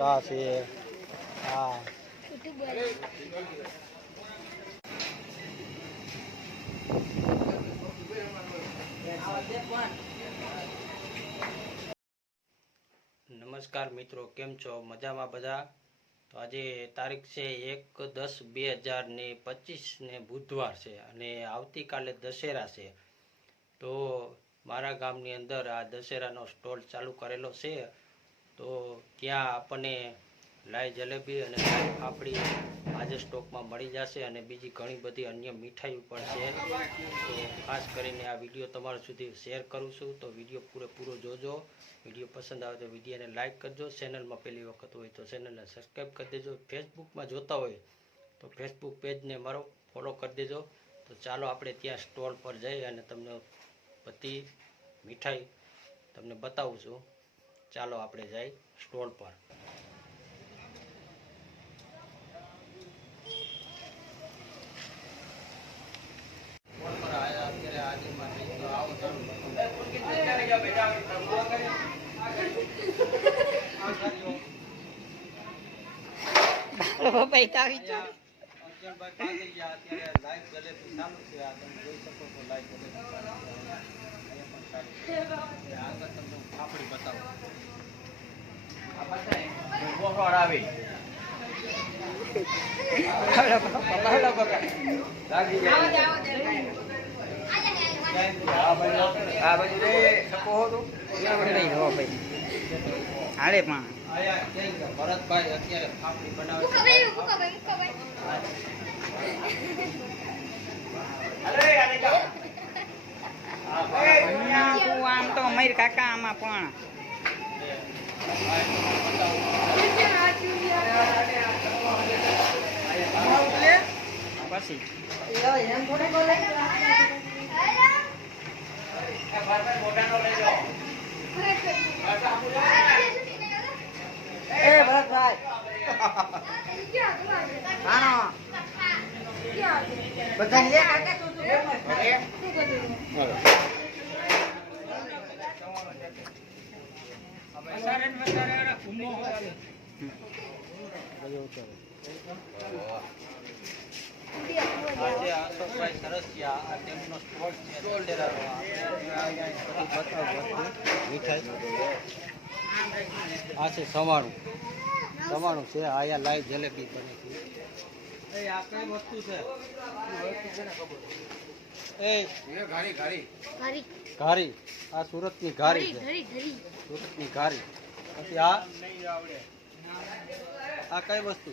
આ છે આ નમસ્કાર મિત્રો, કેમ છો? મજામાં બધા? તો આજે તારીખ છે એક દસ બે હજાર ને પચીસ ને બુધવાર છે અને આવતીકાલે દશેરા છે. તો મારા ગામની અંદર આ દશેરાનો સ્ટોલ ચાલુ કરેલો છે. તો ત્યાં આપણને લાઈ જલેબી અને લાઈ ફાફડી આજે સ્ટોકમાં મળી જશે અને બીજી ઘણી બધી અન્ય મીઠાઈઓ પણ છે. તો ખાસ કરીને આ વીડિયો તમારા સુધી શેર કરું છું. તો વીડિયો પૂરેપૂરો જોજો. વીડિયો પસંદ આવે તો વિડીયોને લાઇક કરજો. ચેનલમાં પહેલી વખત હોય તો ચેનલને સબસ્ક્રાઈબ કરી દેજો. ફેસબુકમાં જોતા હોય તો ફેસબુક પેજને મારો ફોલો કરી દેજો. તો ચાલો આપણે ત્યાં સ્ટોલ પર જઈ અને તમને બધી મીઠાઈ તમને બતાવું છું. ચાલો આપણે જઈ સ્ટોલ પર. સ્ટોલ પર આયા અત્યારે હાજરીમાં થઈ તો આવો ચાલો. ભાઈ તાવી છો અર્જુનભાઈ પાદરિયા અત્યારે લાઈવ જલેબી ચાલુ છે. આ તમે જોઈ શકો છો લાઈવ જલેબી ચાલુ છે. અહીંયા પણ ચાલુ છે. અને આગળ તમને હું ફાફડી બતાવું હાલે પણ. આયા કેમ કે ભરતભાઈ અત્યારે ફાફડી બનાવે અહીંયા આમ તો મયુર કાકા આમાં પણ. પછી એ ભરતભાઈ આનો બધા લે કાકા તું તું આજે અશોકભાઈ સરસિયા આ તેમનો સ્ટોલ છે. મીઠાઈ. આ છે સવાણું. સવાણું છે. આયા લાઈવ જલેબી બને છે. એ આ કઈ વસ્તુ છે? એ ઘારી આ સુરતની ઘારી છે. સુરતની ઘારી. પછી આ? આ કઈ વસ્તુ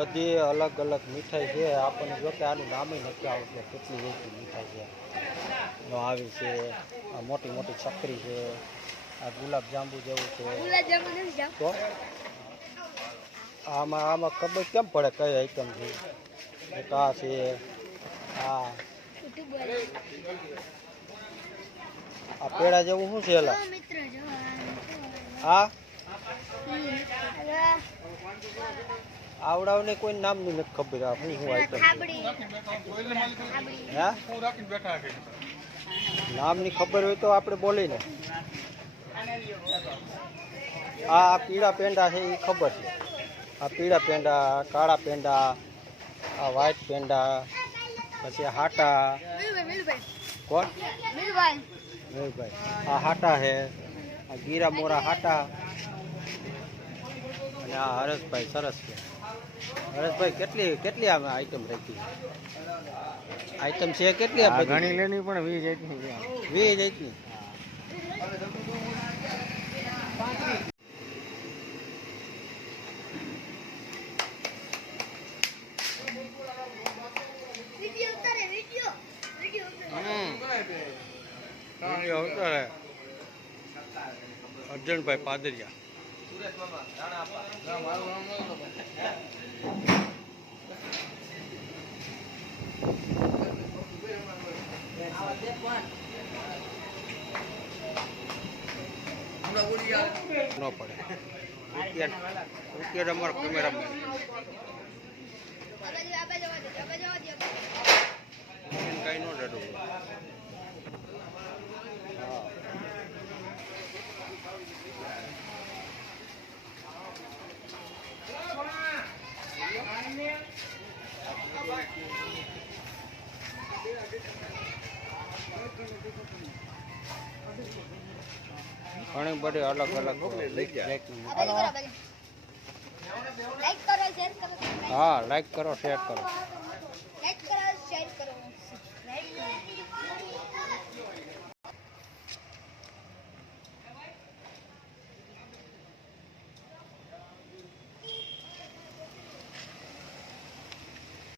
બધી અલગ અલગ મીઠાઈ છે. આપણને જો કે આનું નામ નથી આવતું કેટલી વેચી મીઠાઈ છે. નો આવી છે આ મોટી મોટી ચકરી છે આ ગુલાબ જાંબુ જેવું છે. તો આમાં આમાં ખબર કેમ પડે કઈ આઈટમ છે? એક આ છે? આ આ પેડા જેવું શું છે એલા? હા આવડાવને કોઈ નામની નથી ખબર આ શું આઈટમ હા? નામની ખબર હોય તો આપણે બોલીને. આ આ પીળા પેંડા છે એ ખબર છે. આ પીળા પેંડા કાળા પેંડા આ વ્હાઈટ પેંડા પછી આ હાટા. કોણ? મીરભાઈ ભાઈ આ હાટા છે આ ગીરા મોરા હાટા. અને આ હરસભાઈ સરસ છે. હરેશભાઈ કેટલી કેટલી આમાં આઈટમ રાખી? આઈટમ છે કેટલી આ ઘણી લેની પણ વીસ એટલી વીસ જાતની વિડિયો ઉતારે વિડિયો. વિડિયો ઉતારે. અર્જુનભાઈ પાદરિયા. સુરેશ મામા રાણા આપા ના મારું નામ ન પડે. અત્યારે અમારો ઘણી બધી અલગ અલગ હા લાઈક કરો શેર કરો.